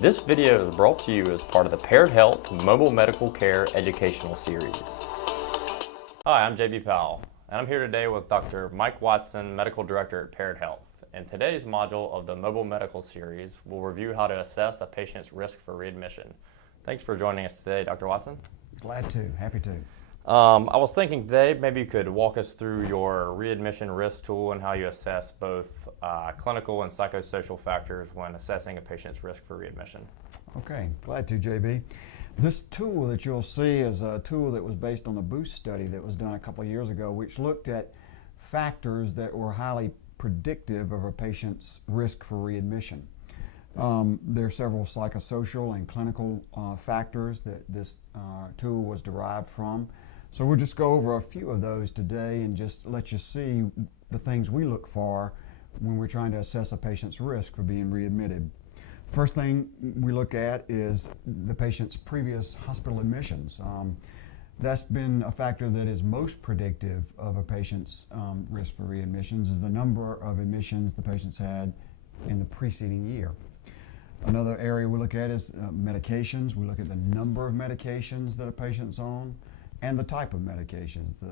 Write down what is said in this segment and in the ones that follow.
This video is brought to you as part of the Paired Health Mobile Medical Care Educational Series. Hi, I'm JB Powell, and I'm here today with Dr. Mike Watson, Medical Director at Paired Health. In today's module of the Mobile Medical Series, we'll review how to assess a patient's risk for readmission. Thanks for joining us today, Dr. Watson. Glad to, happy to. I was thinking today maybe you could walk us through your readmission risk tool and how you assess both clinical and psychosocial factors when assessing a patient's risk for readmission. Okay, glad to, JB. This tool that you'll see is a tool that was based on the BOOST study that was done a couple of years ago, which looked at factors that were highly predictive of a patient's risk for readmission. There are several psychosocial and clinical factors that this tool was derived from. So we'll just go over a few of those today and just let you see the things we look for when we're trying to assess a patient's risk for being readmitted. First thing we look at is the patient's previous hospital admissions. That's been a factor that is most predictive of a patient's risk for readmissions, is the number of admissions the patient's had in the preceding year. Another area we look at is medications. We look at the number of medications that a patient's on and the type of medications.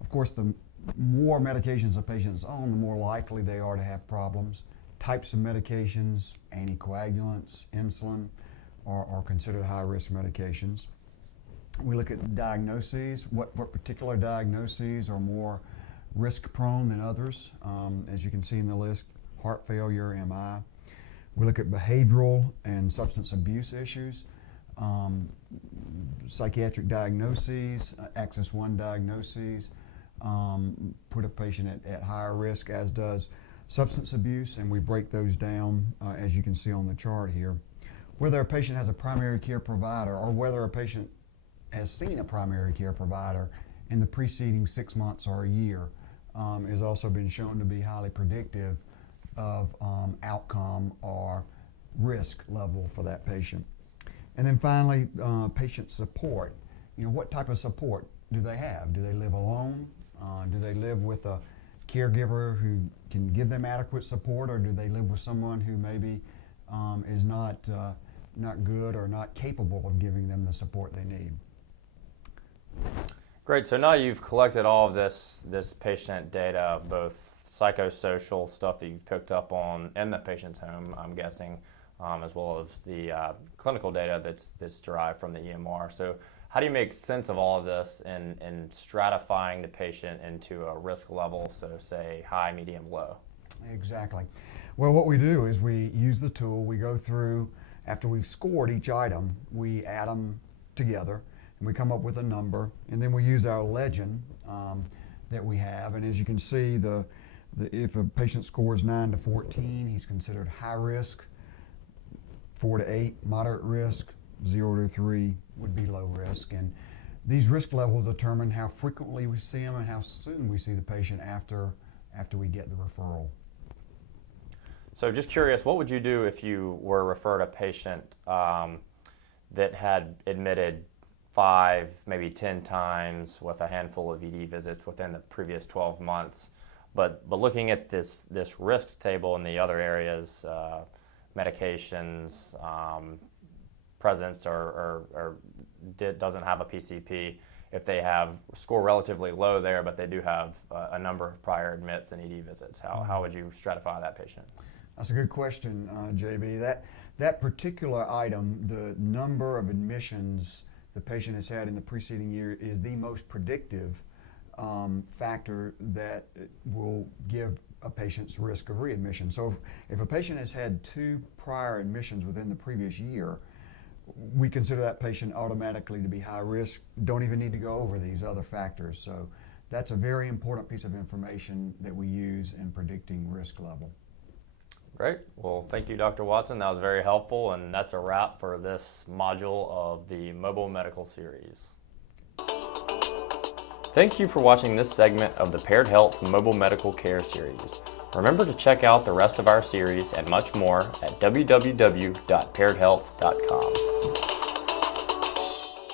Of course, the more medications a patient's on, the more likely they are to have problems. Types of medications, anticoagulants, insulin are considered high-risk medications. We look at diagnoses, what particular diagnoses are more risk-prone than others. As you can see in the list, heart failure, MI. We look at behavioral and substance abuse issues, psychiatric diagnoses, Axis 1 diagnoses, put a patient at higher risk, as does substance abuse, and we break those down as you can see on the chart here. Whether a patient has a primary care provider or whether a patient has seen a primary care provider in the preceding 6 months or a year has also been shown to be highly predictive of outcome or risk level for that patient. And then finally, patient support. You know, what type of support do they have? Do they live alone? Do they live with a caregiver who can give them adequate support, or do they live with someone who maybe is not good or not capable of giving them the support they need? Great, so now you've collected all of this patient data, both psychosocial stuff that you've picked up on in the patient's home, I'm guessing, as well as the clinical data that's derived from the EMR. So how do you make sense of all of this in stratifying the patient into a risk level, so say high, medium, low? Exactly. Well, what we do is we use the tool, we go through, after we've scored each item, we add them together, and we come up with a number, and then we use our legend that we have, and as you can see, if a patient scores 9 to 14, he's considered high risk. 4 to 8, moderate risk. 0 to 3 would be low risk. And these risk levels determine how frequently we see them and how soon we see the patient after we get the referral. So just curious, what would you do if you were referred a patient that had admitted 5, maybe 10 times with a handful of ED visits within the previous 12 months? But looking at this risks table in the other areas, medications, presence or doesn't have a PCP, if they have score relatively low there, but they do have a number of prior admits and ED visits, how would you stratify that patient? That's a good question, JB. That particular item, the number of admissions the patient has had in the preceding year, is the most predictive factor that will give a patient's risk of readmission. So if a patient has had 2 prior admissions within the previous year, we consider that patient automatically to be high risk. Don't even need to go over these other factors. So that's a very important piece of information that we use in predicting risk level. Great. Well, thank you, Dr. Watson. That was very helpful, and that's a wrap for this module of the Mobile Medical Series. Thank you for watching this segment of the Paired Health Mobile Medical Care Series. Remember to check out the rest of our series and much more at www.pairedhealth.com.